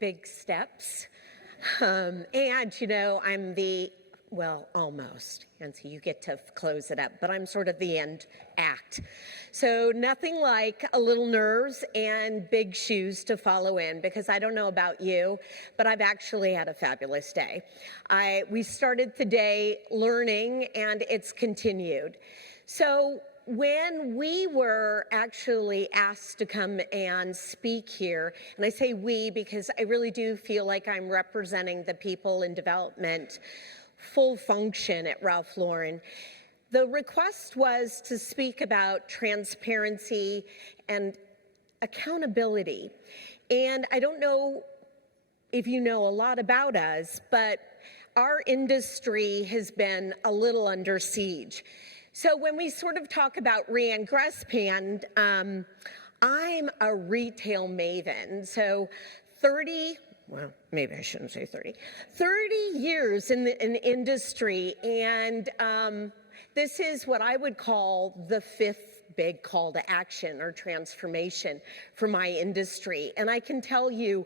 big steps. And, I'm well, almost. And so you get to close it up, but I'm sort of the end act. So nothing like a little nerves and big shoes to follow in, because I don't know about you, but I've actually had a fabulous day. We started the day learning, and it's continued. So when we were actually asked to come and speak here, and I say we because I really do feel like I'm representing the people in development full function at Ralph Lauren. The request was to speak about transparency and accountability. And I don't know if you know a lot about us, but our industry has been a little under siege. So when we sort of talk about Rhian Grespan, I'm a retail maven. So well, maybe I shouldn't say 30 years in the industry, and this is what I would call the fifth big call to action or transformation for my industry. And I can tell you,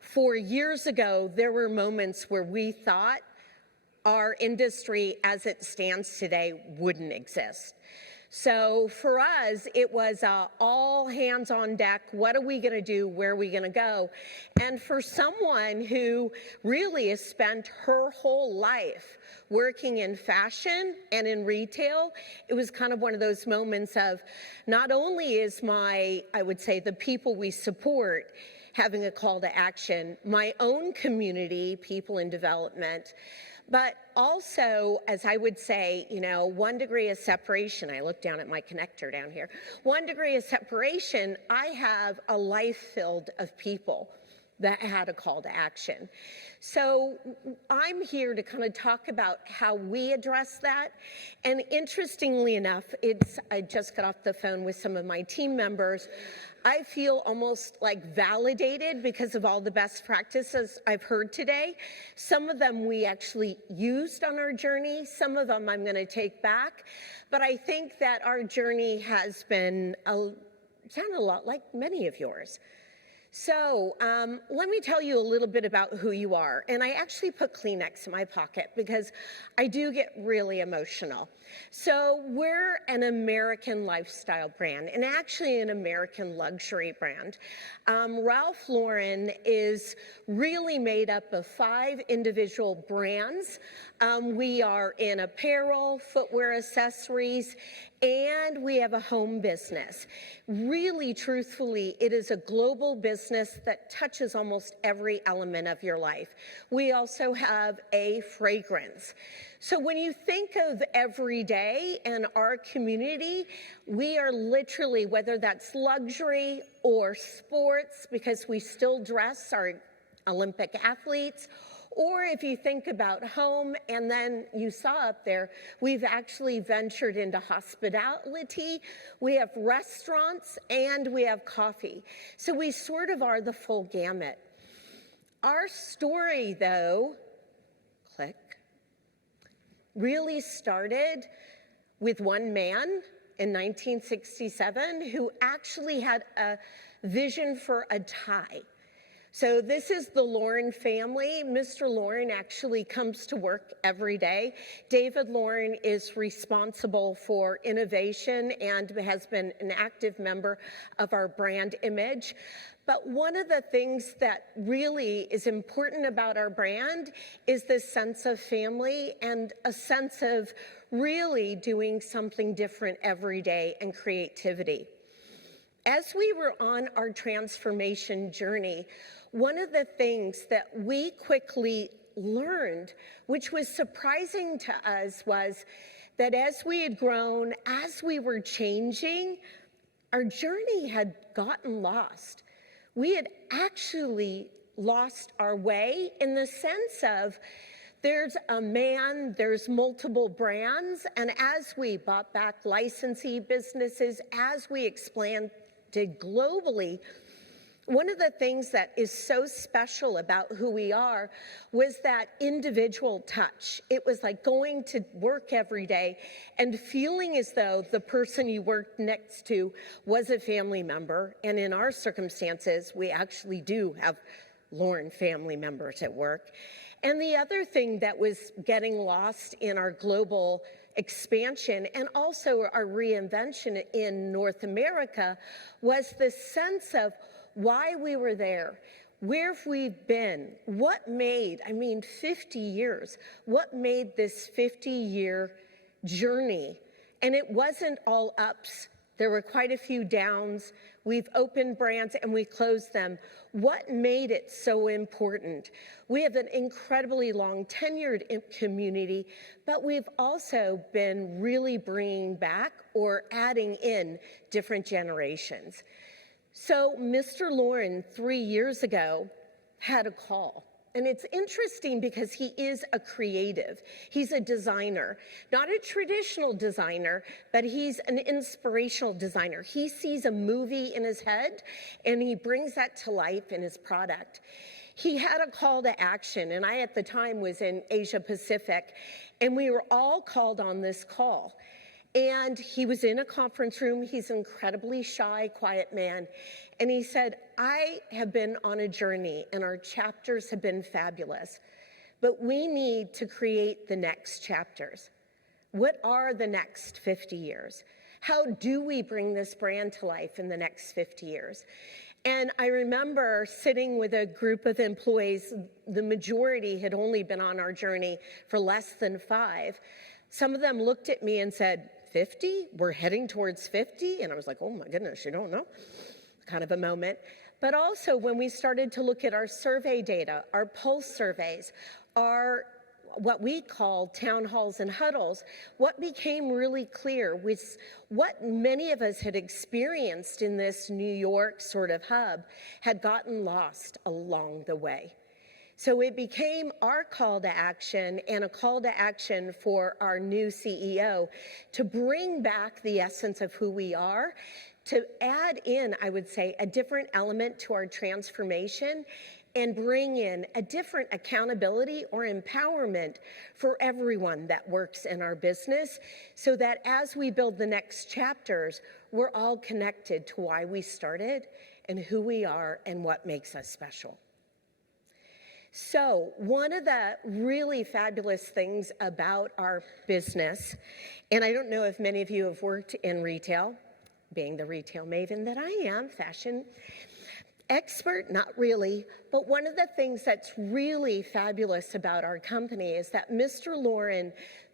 4 years ago, there were moments where we thought our industry as it stands today wouldn't exist. So for us, it was all hands on deck. What are we going to do? Where are we going to go? And for someone who really has spent her whole life working in fashion and in retail, it was kind of one of those moments of not only is I would say the people we support having a call to action, my own community, people in development, but also, as I would say, 1 degree of separation. I look down at my connector down here. 1 degree of separation, I have a life filled of people that had a call to action. So I'm here to kind of talk about how we address that. And interestingly enough, I just got off the phone with some of my team members. I feel almost like validated because of all the best practices I've heard today. Some of them we actually used on our journey. Some of them I'm going to take back. But I think that our journey has been sounded a lot like many of yours. So let me tell you a little bit about who you are. And I actually put Kleenex in my pocket because I do get really emotional. So we're an American lifestyle brand and actually an American luxury brand. Ralph Lauren is really made up of 5 individual brands. We are in apparel, footwear, accessories, and we have a home business. Really, truthfully, it is a global business that touches almost every element of your life. We also have a fragrance. So when you think of every day and our community, we are literally, whether that's luxury or sports, because we still dress our Olympic athletes, or if you think about home, and then you saw up there, we've actually ventured into hospitality. We have restaurants and we have coffee. So we sort of are the full gamut. Our story, though, really started with one man in 1967 who actually had a vision for a tie. So this is the Lauren family. Mr. Lauren actually comes to work every day. David Lauren is responsible for innovation and has been an active member of our brand image. But one of the things that really is important about our brand is this sense of family and a sense of really doing something different every day and creativity. As we were on our transformation journey, one of the things that we quickly learned, which was surprising to us, was that as we had grown, as we were changing, our journey had gotten lost. We had actually lost our way in the sense of there's a man, there's multiple brands, and as we bought back licensee businesses, as we expanded globally, one of the things that is so special about who we are was that individual touch. It was like going to work every day and feeling as though the person you worked next to was a family member. And in our circumstances, we actually do have Lauren family members at work. And the other thing that was getting lost in our global expansion and also our reinvention in North America was the sense of why we were there, where we've been, what made, 50 years, what made this 50-year journey. And it wasn't all ups. There were quite a few downs. We've opened brands and we closed them. What made it so important? We have an incredibly long tenured community, but we've also been really bringing back or adding in different generations. So Mr. Lauren 3 years ago had a call. And it's interesting because he is a creative. He's a designer, not a traditional designer, but he's an inspirational designer. He sees a movie in his head and he brings that to life in his product. He had a call to action, and I at the time was in Asia Pacific, and we were all called on this call. And he was in a conference room. He's an incredibly shy, quiet man. And he said, I have been on a journey and our chapters have been fabulous, but we need to create the next chapters. What are the next 50 years? How do we bring this brand to life in the next 50 years? And I remember sitting with a group of employees. The majority had only been on our journey for less than 5. Some of them looked at me and said, 50? We're heading towards 50? And I was like, oh my goodness, you don't know. Kind of a moment. But also when we started to look at our survey data, our pulse surveys, our what we call town halls and huddles, what became really clear was what many of us had experienced in this New York sort of hub had gotten lost along the way. So it became our call to action and a call to action for our new CEO to bring back the essence of who we are, to add in, I would say, a different element to our transformation and bring in a different accountability or empowerment for everyone that works in our business so that as we build the next chapters, we're all connected to why we started and who we are and what makes us special. So one of the really fabulous things about our business, and I don't know if many of you have worked in retail, being the retail maven that I am, fashion expert, not really, but one of the things that's really fabulous about our company is that Mr. Lauren,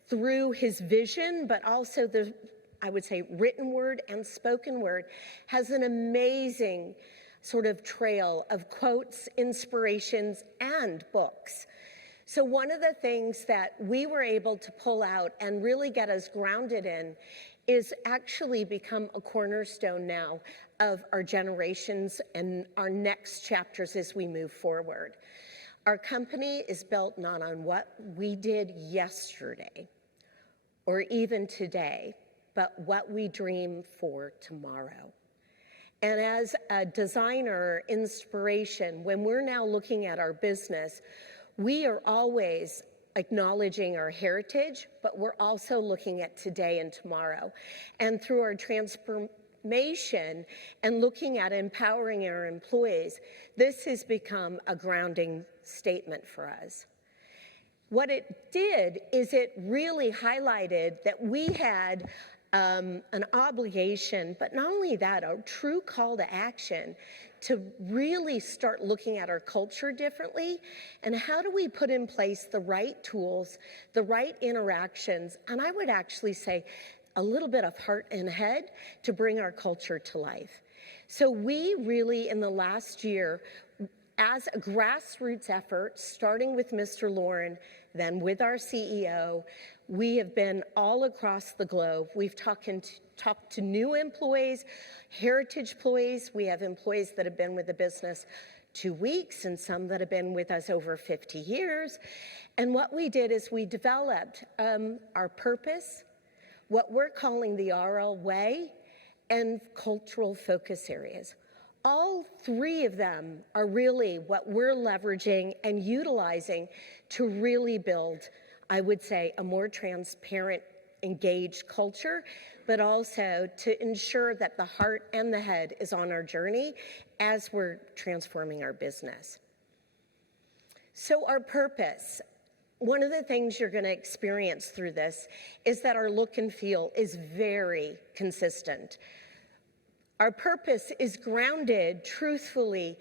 through his vision, but also the, I would say, written word and spoken word, has an amazing sort of trail of quotes, inspirations, and books. So one of the things that we were able to pull out and really get us grounded in is actually become a cornerstone now of our generations and our next chapters as we move forward. Our company is built not on what we did yesterday or even today, but what we dream for tomorrow. And as a designer inspiration, when we're now looking at our business, we are always acknowledging our heritage, but we're also looking at today and tomorrow. And through our transformation and looking at empowering our employees, this has become a grounding statement for us. What it did is it really highlighted that we had an obligation, but not only that, a true call to action to really start looking at our culture differently and how do we put in place the right tools, the right interactions, and I would actually say a little bit of heart and head to bring our culture to life. So we really, in the last year, as a grassroots effort, starting with Mr. Lauren, then with our CEO, we have been all across the globe. We've talked to new employees, heritage employees. We have employees that have been with the business 2 weeks and some that have been with us over 50 years. And what we did is we developed our purpose, what we're calling the RL way, and cultural focus areas. All 3 of them are really what we're leveraging and utilizing to really build, I would say, a more transparent, engaged culture, but also to ensure that the heart and the head is on our journey as we're transforming our business. So our purpose, one of the things you're going to experience through this is that our look and feel is very consistent. Our purpose is grounded truthfully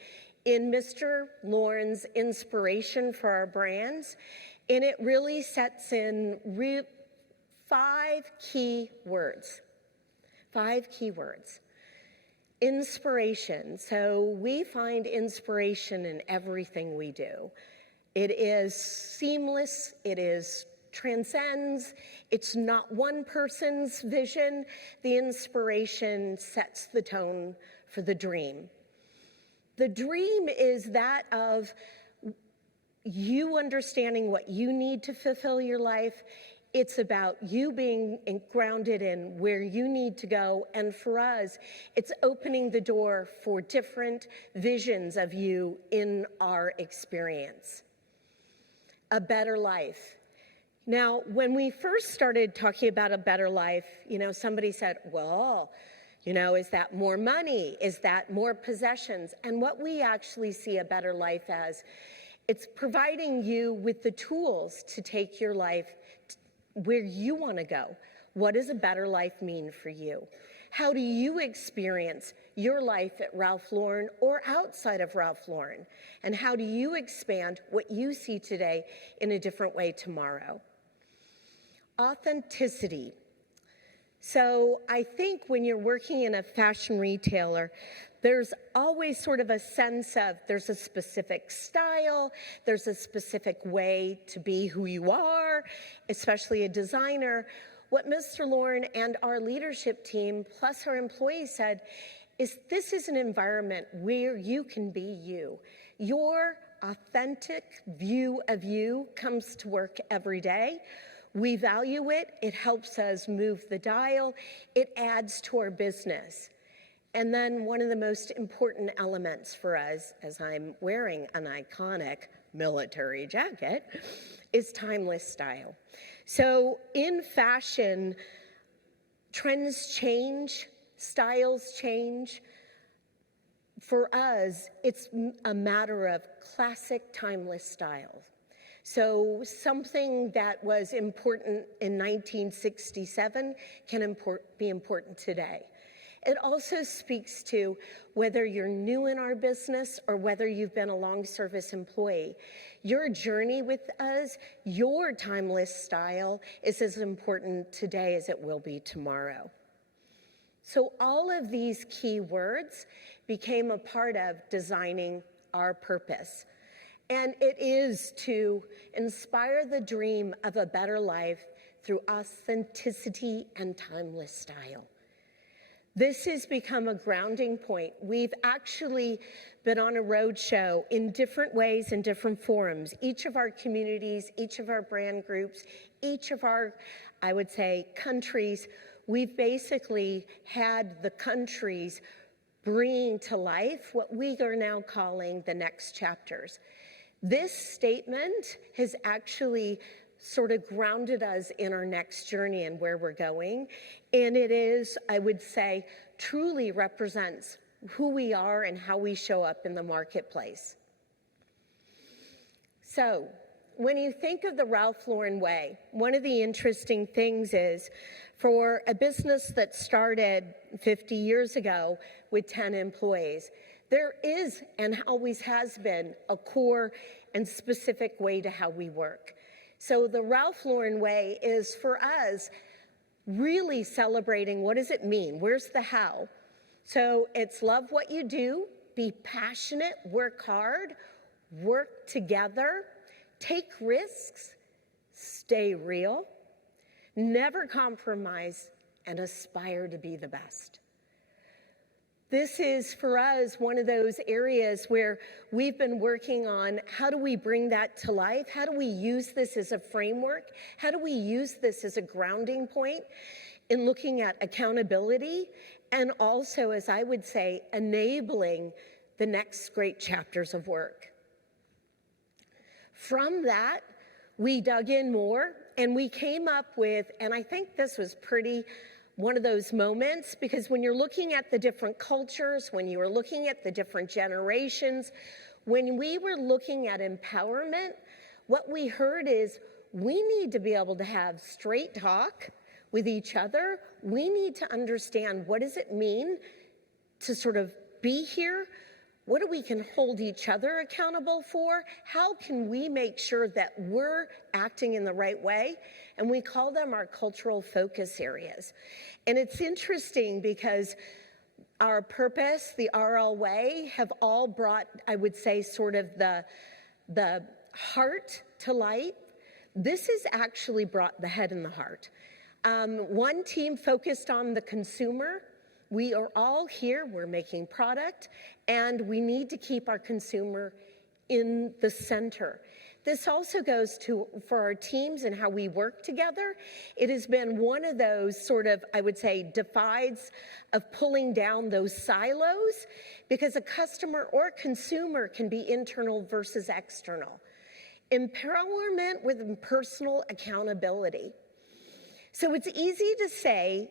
in Mr. Lauren's inspiration for our brands, and it really sets in 5 key words. 5 key words. Inspiration. So we find inspiration in everything we do. It is seamless, transcends, it's not one person's vision. The inspiration sets the tone for the dream. The dream is that of you understanding what you need to fulfill your life. It's about you being grounded in where you need to go. And for us, it's opening the door for different visions of you in our experience. A better life. Now, when we first started talking about a better life, somebody said, well, is that more money? Is that more possessions? And what we actually see a better life as, it's providing you with the tools to take your life where you want to go. What does a better life mean for you? How do you experience your life at Ralph Lauren or outside of Ralph Lauren? And how do you expand what you see today in a different way tomorrow? Authenticity. So I think when you're working in a fashion retailer, there's always sort of a sense of there's a specific style, there's a specific way to be who you are, especially a designer. What Mr. Lauren and our leadership team, plus our employees said, is this is an environment where you can be you. Your authentic view of you comes to work every day. We value it. It helps us move the dial. It adds to our business. And then one of the most important elements for us, as I'm wearing an iconic military jacket, is timeless style. So in fashion, trends change, styles change. For us, it's a matter of classic timeless style. So something that was important in 1967 can be important today. It also speaks to whether you're new in our business or whether you've been a long service employee. Your journey with us, your timeless style is as important today as it will be tomorrow. So all of these key words became a part of designing our purpose. And it is to inspire the dream of a better life through authenticity and timeless style. This has become a grounding point. We've actually been on a roadshow in different ways, in different forums. Each of our communities, each of our brand groups, each of our, I would say, countries, we've basically had the countries bringing to life what we are now calling the next chapters. This statement has actually sort of grounded us in our next journey and where we're going. And it is, I would say, truly represents who we are and how we show up in the marketplace. So when you think of the Ralph Lauren way, one of the interesting things is for a business that started 50 years ago with 10 employees, there is and always has been a core and specific way to how we work. So the Ralph Lauren way is for us really celebrating what does it mean? Where's the how? So it's love what you do, be passionate, work hard, work together, take risks, stay real, never compromise, and aspire to be the best. This is, for us, one of those areas where we've been working on how do we bring that to life? How do we use this as a framework? How do we use this as a grounding point in looking at accountability and also, as I would say, enabling the next great chapters of work? From that, we dug in more and we came up with, and I think this was pretty one of those moments, because when you're looking at the different cultures, when you are looking at the different generations, When we were looking at empowerment, what we heard is we need to be able to have straight talk with each other. We need to understand, what does it mean to sort of be here? What do we can hold each other accountable for? How can we make sure that we're acting in the right way? And we call them our cultural focus areas. And it's interesting because our purpose, the RL way, have all brought, I would say, sort of the heart to light. This has actually brought the head and the heart. One team focused on the consumer. We are all here, we're making product, and we need to keep our consumer in the center. This also goes for our teams and how we work together. It has been one of those sort of, I would say, divides of pulling down those silos, because a customer or consumer can be internal versus external. Empowerment with personal accountability. So it's easy to say,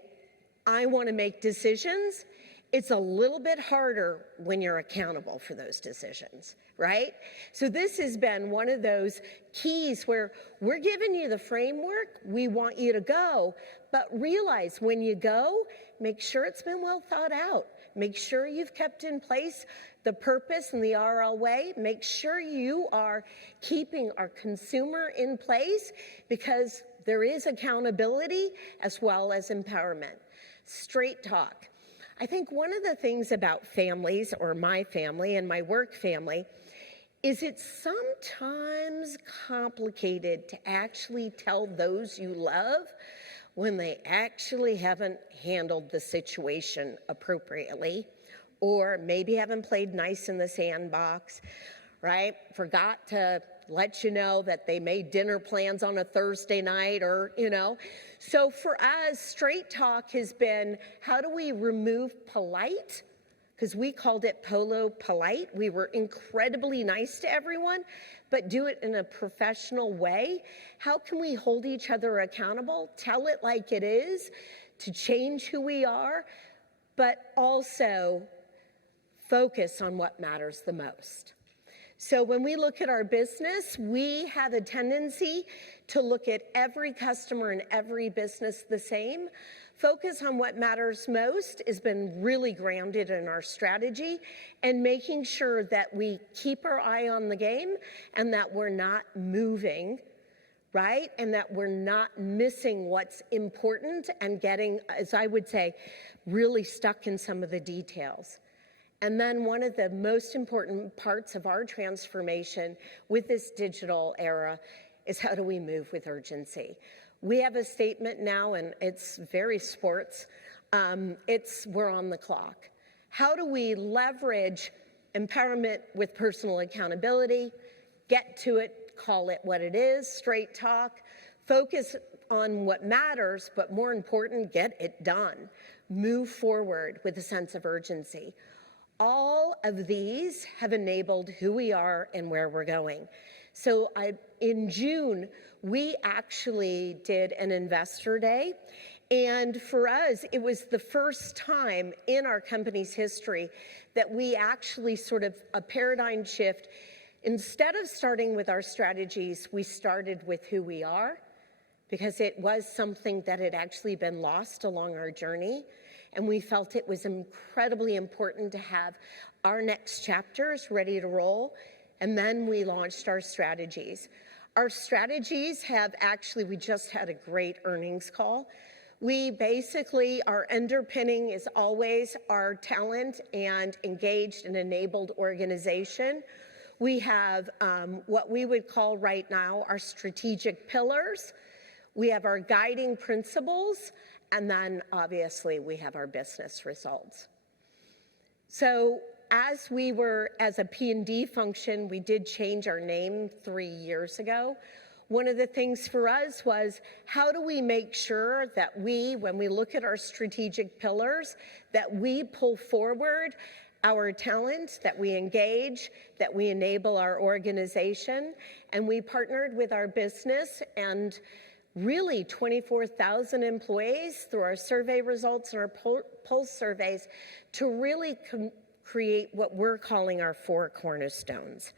I want to make decisions. It's a little bit harder when you're accountable for those decisions, right? So this has been one of those keys where we're giving you the framework, we want you to go, but realize when you go, make sure it's been well thought out. Make sure you've kept in place the purpose and the RL way. Make sure you are keeping our consumer in place, because there is accountability as well as empowerment. Straight talk. I think one of the things about families, or my family and my work family, is it's sometimes complicated to actually tell those you love when they actually haven't handled the situation appropriately, or maybe haven't played nice in the sandbox, right? Forgot to let you know that they made dinner plans on a Thursday night, or, So for us, straight talk has been, how do we remove polite? Because we called it polo polite. We were incredibly nice to everyone, but do it in a professional way. How can we hold each other accountable, tell it like it is, to change who we are, but also focus on what matters the most? So when we look at our business, we have a tendency to look at every customer and every business the same. Focus on what matters most has been really grounded in our strategy, and making sure that we keep our eye on the game and that we're not moving, right? And that we're not missing what's important and getting, as I would say, really stuck in some of the details. And then one of the most important parts of our transformation with this digital era is, how do we move with urgency? We have a statement now, and it's very sports. We're on the clock. How do we leverage empowerment with personal accountability, get to it, call it what it is, straight talk, focus on what matters, but more important, get it done. Move forward with a sense of urgency. All of these have enabled who we are and where we're going. So in June, we actually did an investor day. And for us, it was the first time in our company's history that we actually sort of a paradigm shift. Instead of starting with our strategies, we started with who we are, because it was something that had actually been lost along our journey. And we felt it was incredibly important to have our next chapters ready to roll. And then we launched our strategies. Our strategies have actually, we just had a great earnings call. We basically, our underpinning is always our talent and engaged and enabled organization. We have what we would call right now our strategic pillars. We have our guiding principles. And then obviously we have our business results. So as a P&D function, we did change our name 3 years ago. One of the things for us was, how do we make sure that when we look at our strategic pillars, that we pull forward our talent, that we engage, that we enable our organization. And we partnered with our business and really 24,000 employees through our survey results and our pulse surveys to really create what we're calling our 4 cornerstones.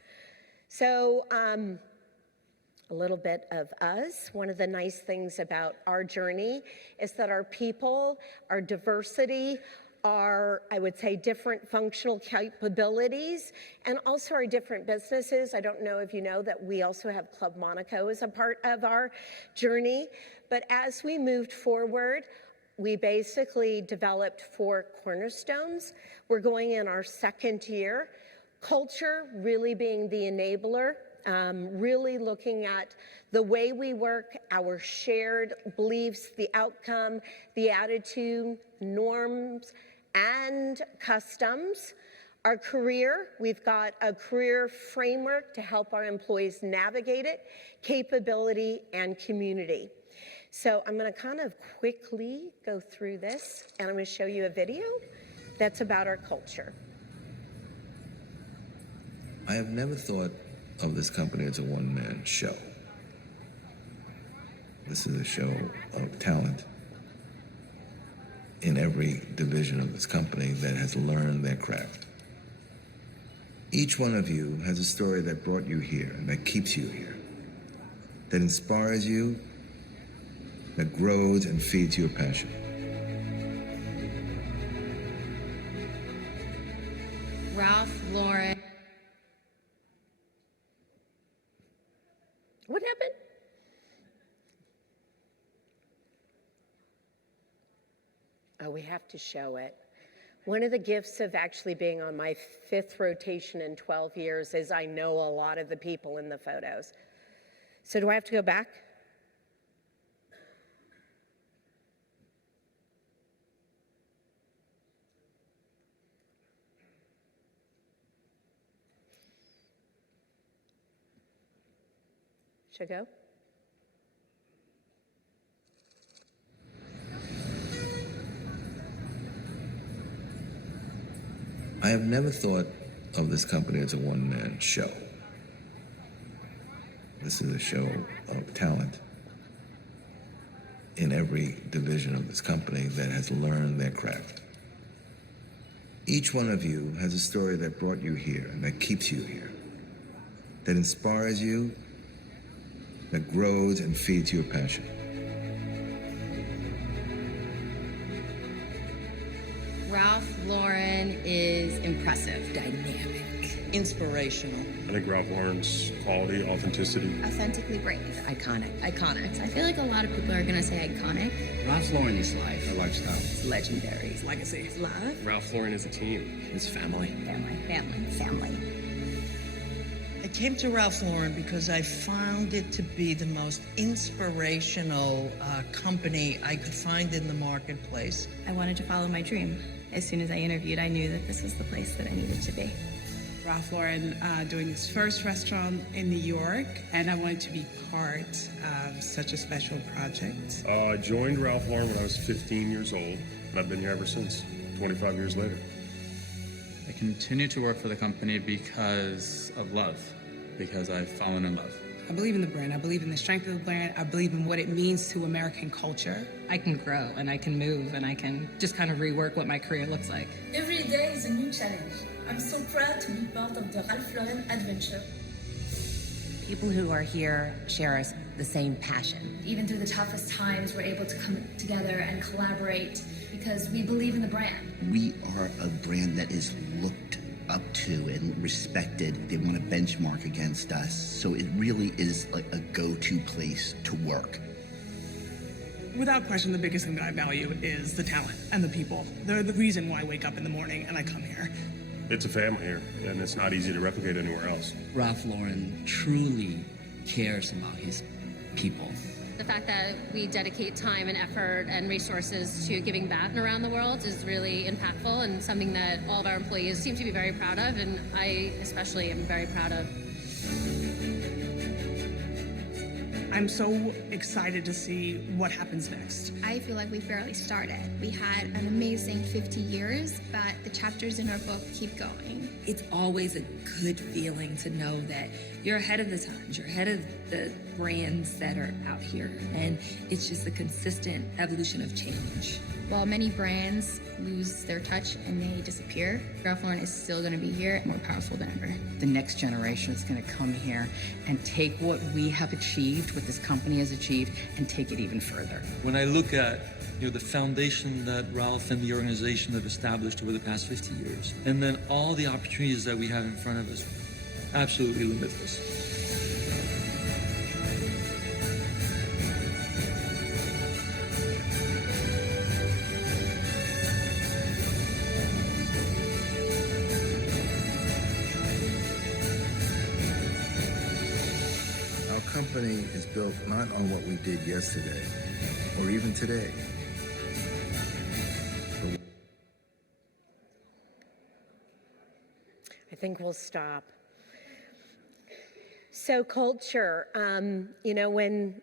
So a little bit of us. One of the nice things about our journey is that our people, our diversity, our, I would say, different functional capabilities, and also our different businesses. I don't know if you know that we also have Club Monaco as a part of our journey. But as we moved forward, we basically developed 4 cornerstones. We're going in our 2nd year. Culture really being the enabler, really looking at the way we work, our shared beliefs, the outcome, the attitude, norms, and customs. Our career, we've got a career framework to help our employees navigate it, capability, and community. So I'm going to kind of quickly go through this, and I'm going to show you a video that's about our culture. I have never thought of this company as a one-man show. This is a show of talent in every division of this company that has learned their craft. Each one of you has a story that brought you here and that keeps you here, that inspires you, that grows and feeds your passion. Ralph Lauren. What happened? Oh, we have to show it. One of the gifts of actually being on my 5th rotation in 12 years is I know a lot of the people in the photos. So do I have to go back? Should I go? I have never thought of this company as a one-man show. This is a show of talent in every division of this company that has learned their craft. Each one of you has a story that brought you here and that keeps you here, that inspires you, that grows and feeds your passion. Ralph Lauren is impressive, dynamic, inspirational. I think Ralph Lauren's quality, authenticity. Authentically brave. iconic. I feel like a lot of people are going to say iconic. Ralph Lauren is life. A lifestyle. It's legendary. It's legacy. It's love. Ralph Lauren is a team. It's family. Family. I came to Ralph Lauren because I found it to be the most inspirational company I could find in the marketplace. I wanted to follow my dream. As soon as I interviewed, I knew that this was the place that I needed to be. Ralph Lauren doing his first restaurant in New York, and I wanted to be part of such a special project. I joined Ralph Lauren when I was 15 years old, and I've been here ever since, 25 years later. I continue to work for the company because of love, because I've fallen in love. I believe in the brand. I believe in the strength of the brand. I believe in what it means to American culture. I can grow and I can move and I can just kind of rework what my career looks like. Every day is a new challenge. I'm so proud to be part of the Ralph Lauren adventure. People who are here share us the same passion. Even through the toughest times, we're able to come together and collaborate because we believe in the brand. We are a brand that is looked up to and respected. They want to benchmark against us. So it really is like a go-to place to work. Without question, the biggest thing that I value is the talent and the people. They're the reason why I wake up in the morning and I come here. It's a family here, and it's not easy to replicate anywhere else. Ralph Lauren truly cares about his people. The fact that we dedicate time and effort and resources to giving back around the world is really impactful and something that all of our employees seem to be very proud of, and I especially am very proud of. I'm so excited to see what happens next. I feel like we barely started. We had an amazing 50 years, but the chapters in our book keep going. It's always a good feeling to know that you're ahead of the times, you're ahead of the brands that are out here, and it's just a consistent evolution of change. While many brands lose their touch and they disappear, Ralph Lauren is still going to be here, more powerful than ever. The next generation is going to come here and take what we have achieved, what this company has achieved, and take it even further. When I look at the foundation that Ralph and the organization have established over the past 50 years, and then all the opportunities that we have in front of us, absolutely limitless. Our company is built not on what we did yesterday or even today. I think we'll stop. So culture, when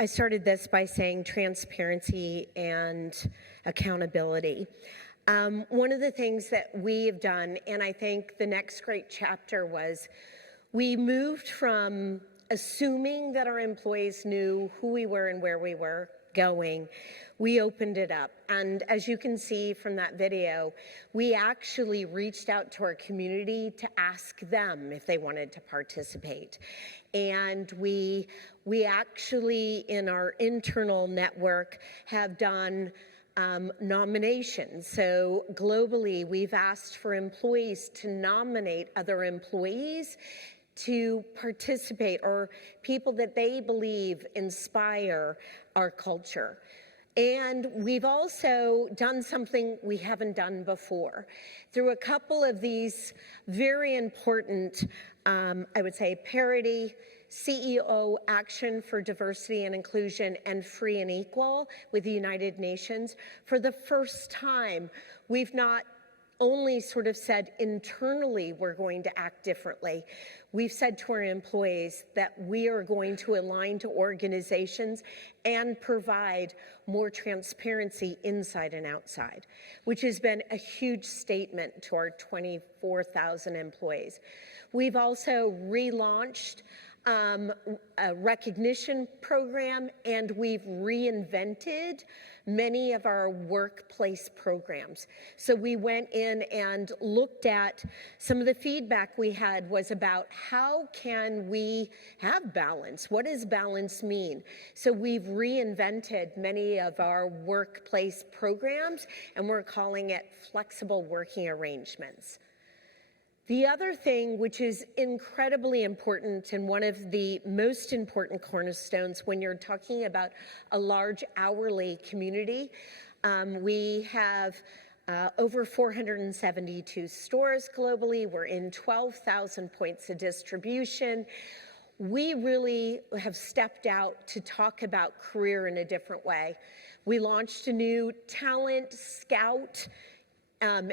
I started this by saying transparency and accountability. One of the things that we have done, and I think the next great chapter was, we moved from assuming that our employees knew who we were and where we were going. We opened it up. And as you can see from that video, we actually reached out to our community to ask them if they wanted to participate. And we actually, in our internal network, have done nominations. So globally, we've asked for employees to nominate other employees to participate, or people that they believe inspire our culture. And we've also done something we haven't done before. Through a couple of these very important, I would say, parity, CEO Action for Diversity and Inclusion, and Free and Equal with the United Nations, for the first time, we've not only sort of said internally we're going to act differently. We've said to our employees that we are going to align to organizations and provide more transparency inside and outside, which has been a huge statement to our 24,000 employees. We've also relaunched a recognition program, and we've reinvented many of our workplace programs. So we went in and looked at some of the feedback we had was about how can we have balance? What does balance mean? So we've reinvented many of our workplace programs, and we're calling it flexible working arrangements. The other thing, which is incredibly important and one of the most important cornerstones when you're talking about a large hourly community, we have over 472 stores globally. We're in 12,000 points of distribution. We really have stepped out to talk about career in a different way. We launched a new talent scout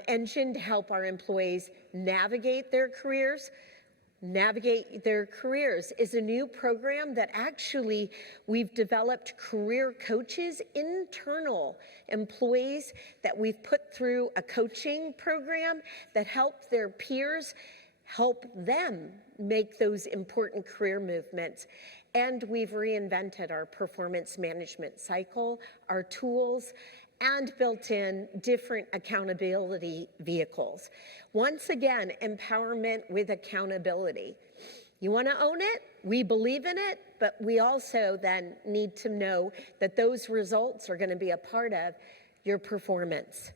engine to help our employees navigate their careers. Navigate Their Careers is a new program that actually we've developed career coaches, internal employees that we've put through a coaching program that help their peers, help them make those important career movements. And we've reinvented our performance management cycle, our tools, and built in different accountability vehicles. Once again, empowerment with accountability. You want to own it? We believe in it, but we also then need to know that those results are going to be a part of your performance.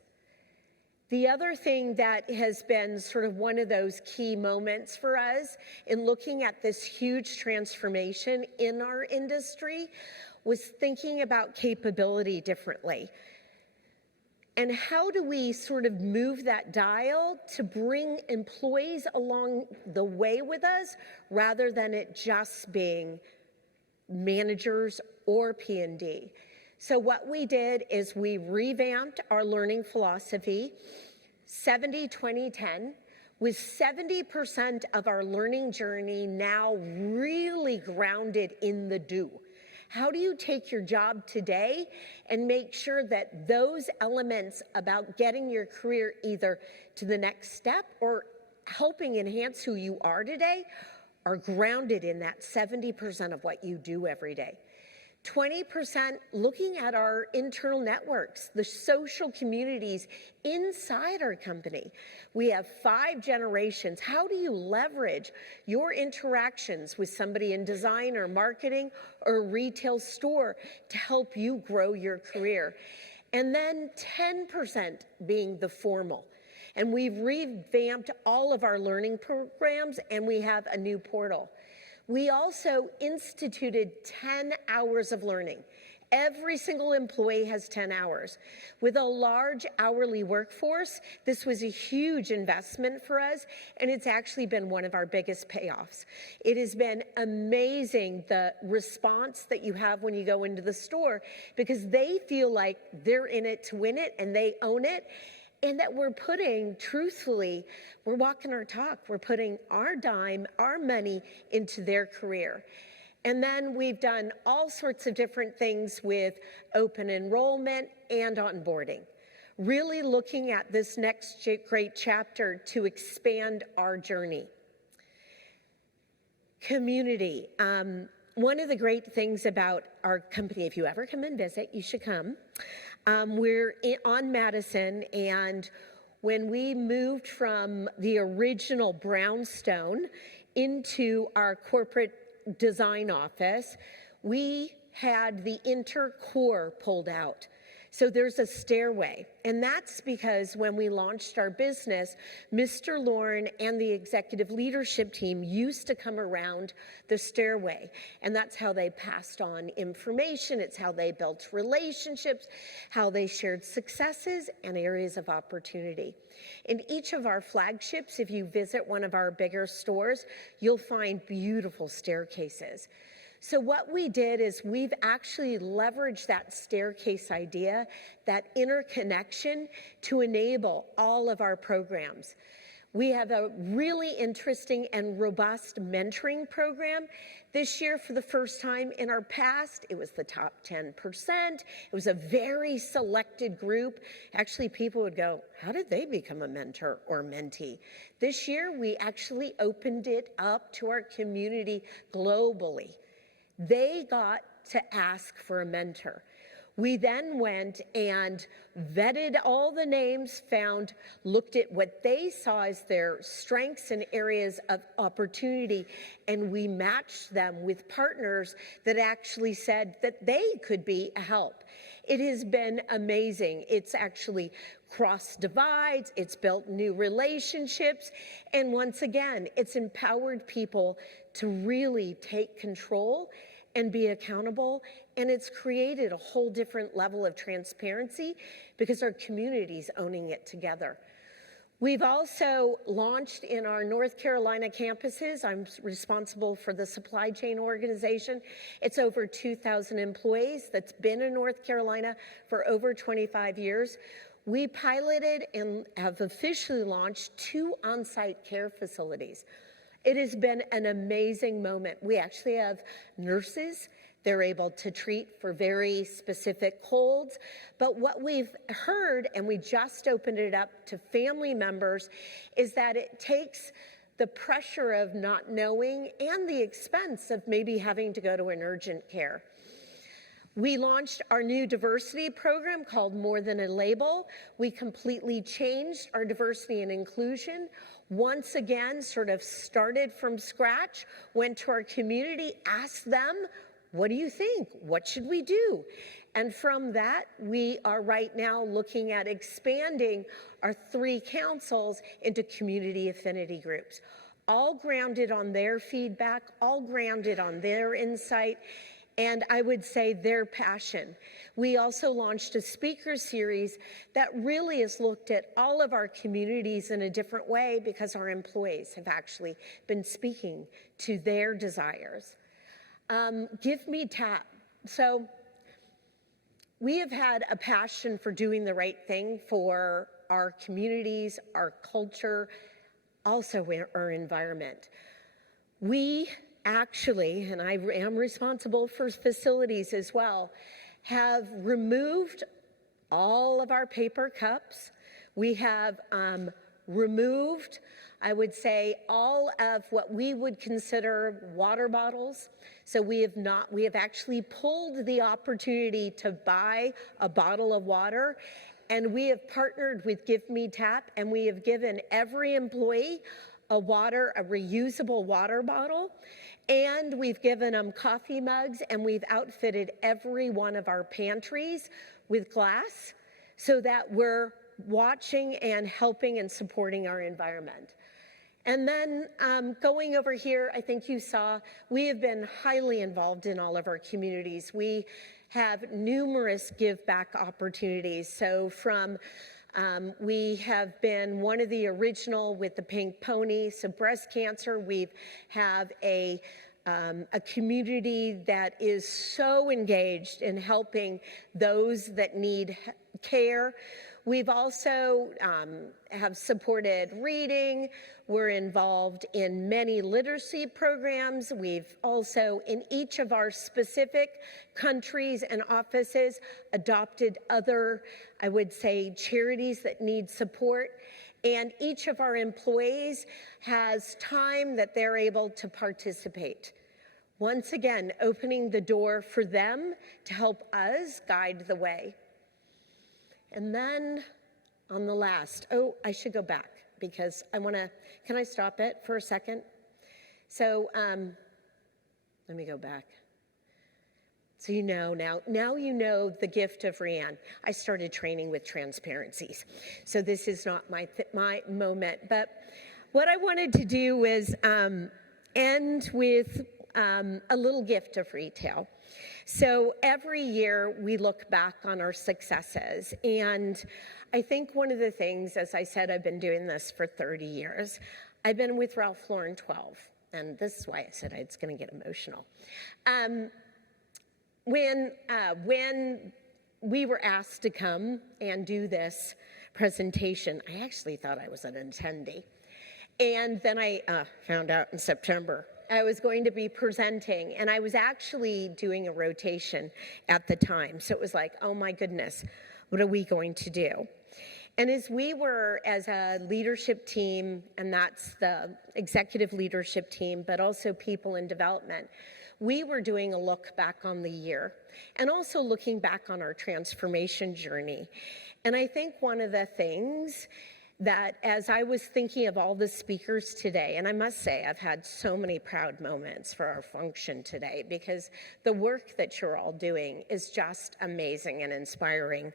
The other thing that has been sort of one of those key moments for us in looking at this huge transformation in our industry was thinking about capability differently. And how do we sort of move that dial to bring employees along the way with us rather than it just being managers or P&D? So what we did is we revamped our learning philosophy, 70-20-10, with 70% of our learning journey now really grounded in the do. How do you take your job today and make sure that those elements about getting your career either to the next step or helping enhance who you are today are grounded in that 70% of what you do every day? 20% looking at our internal networks, the social communities inside our company. We have 5 generations. How do you leverage your interactions with somebody in design or marketing or a retail store to help you grow your career? And then 10% being the formal. And we've revamped all of our learning programs, and we have a new portal. We also instituted 10 hours of learning. Every single employee has 10 hours. With a large hourly workforce, this was a huge investment for us, and it's actually been one of our biggest payoffs. It has been amazing, the response that you have when you go into the store, because they feel like they're in it to win it and they own it. And that we're putting, truthfully, we're walking our talk. We're putting our dime, our money into their career. And then we've done all sorts of different things with open enrollment and onboarding. Really looking at this next great chapter to expand our journey. Community. One of the great things about our company, if you ever come and visit, you should come. We're on Madison, and when we moved from the original brownstone into our corporate design office, we had the intercore pulled out. So there's a stairway, and that's because when we launched our business, Mr. Lauren and the executive leadership team used to come around the stairway, and that's how they passed on information. It's how they built relationships, how they shared successes and areas of opportunity. In each of our flagships, if you visit one of our bigger stores, you'll find beautiful staircases. So what we did is we've actually leveraged that staircase idea, that interconnection, to enable all of our programs. We have a really interesting and robust mentoring program. This year, for the first time in our past, it was the top 10%. It was a very selected group. Actually, people would go, how did they become a mentor or mentee? This year, we actually opened it up to our community globally. They got to ask for a mentor. We then went and vetted all the names, looked at what they saw as their strengths and areas of opportunity, and we matched them with partners that actually said that they could be a help. It has been amazing. It's actually crossed divides, it's built new relationships, and once again, it's empowered people to really take control and be accountable, and it's created a whole different level of transparency because our community's owning it together. We've also launched in our North Carolina campuses. I'm responsible for the supply chain organization. It's over 2,000 employees that's been in North Carolina for over 25 years. We piloted and have officially launched 2 on-site care facilities. It has been an amazing moment. We actually have nurses. They're able to treat for very specific colds. But what we've heard, and we just opened it up to family members, is that it takes the pressure of not knowing and the expense of maybe having to go to an urgent care. We launched our new diversity program called More Than a Label. We completely changed our diversity and inclusion. Once again, sort of started from scratch, went to our community, asked them, what do you think? What should we do? And from that, we are right now looking at expanding our 3 councils into community affinity groups, all grounded on their feedback, all grounded on their insight, and I would say their passion. We also launched a speaker series that really has looked at all of our communities in a different way because our employees have actually been speaking to their desires. Give Me Tap. So we have had a passion for doing the right thing for our communities, our culture, also our environment. We actually, and I am responsible for facilities as well, have removed all of our paper cups. We have removed I would say all of what we would consider water bottles. So we have actually pulled the opportunity to buy a bottle of water, and we have partnered with Give Me Tap, and we have given every employee a reusable water bottle, and we've given them coffee mugs, and we've outfitted every one of our pantries with glass so that we're watching and helping and supporting our environment. And then going over here, I think you saw, we have been highly involved in all of our communities. We have numerous give back opportunities. So we have been one of the original with the Pink Pony. So breast cancer, we have a community that is so engaged in helping those that need care. We've also have supported reading. We're involved in many literacy programs. We've also, in each of our specific countries and offices, adopted other, I would say, charities that need support. And each of our employees has time that they're able to participate. Once again, opening the door for them to help us guide the way. And then on the last, I should go back because can I stop it for a second? So let me go back. So you know now you know the gift of Rhian. I started training with transparencies. So this is not my moment, but what I wanted to do was end with a little gift of retail. So every year we look back on our successes, and I think one of the things, as I said, I've been doing this for 30 years. I've been with Ralph Lauren 12, and this is why I said it's going to get emotional. When we were asked to come and do this presentation, I actually thought I was an attendee. And then I found out in September I was going to be presenting, and I was actually doing a rotation at the time. So it was like, oh my goodness, what are we going to do? And as we were, as a leadership team, and that's the executive leadership team, but also people in development, we were doing a look back on the year and also looking back on our transformation journey. And I think one of the things that as I was thinking of all the speakers today, and I must say I've had so many proud moments for our function today because the work that you're all doing is just amazing and inspiring.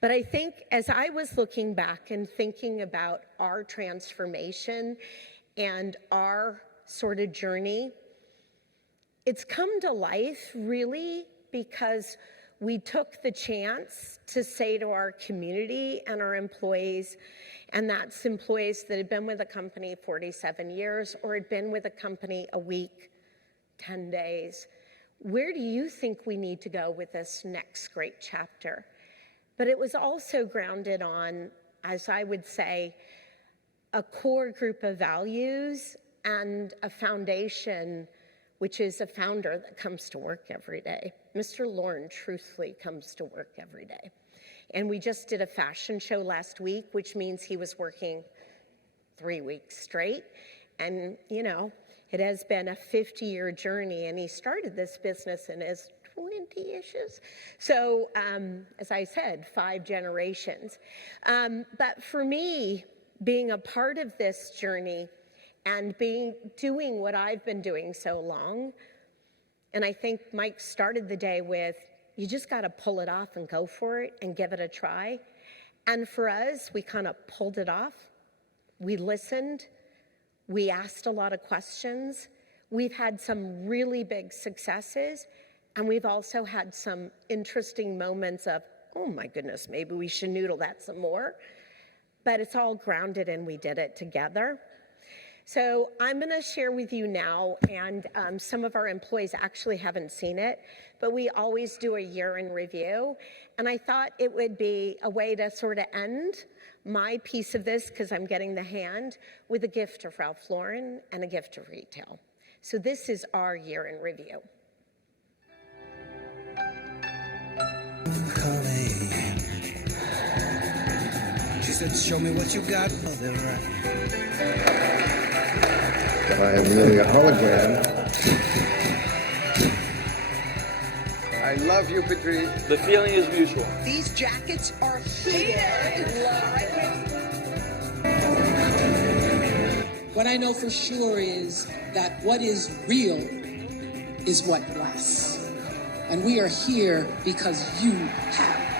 But I think as I was looking back and thinking about our transformation and our sort of journey, it's come to life really because we took the chance to say to our community and our employees, and that's employees that had been with the company 47 years or had been with a company a week, 10 days, where do you think we need to go with this next great chapter? But it was also grounded on, as I would say, a core group of values and a foundation, which is a founder that comes to work every day. Mr. Lauren truthfully comes to work every day. And we just did a fashion show last week, which means he was working 3 weeks straight. And, you know, it has been a 50-year journey, and he started this business in his 20-ishes. So, as I said, 5 generations. But for me, being a part of this journey and doing what I've been doing so long, and I think Mike started the day with, you just got to pull it off and go for it and give it a try. And for us, we kind of pulled it off. We listened. We asked a lot of questions. We've had some really big successes, and we've also had some interesting moments of, oh my goodness, maybe we should noodle that some more. But it's all grounded in we did it together. So I'm going to share with you now, and some of our employees actually haven't seen it, but we always do a year in review. And I thought it would be a way to sort of end my piece of this, because I'm getting the hand, with a gift of Ralph Lauren and a gift of retail. So this is our year in review. said, show me what you got. Oh, they're right. I am really a hologram. I love you, Patrice. The feeling is mutual. These jackets are heated. What I know for sure is that what is real is what lasts. And we are here because you have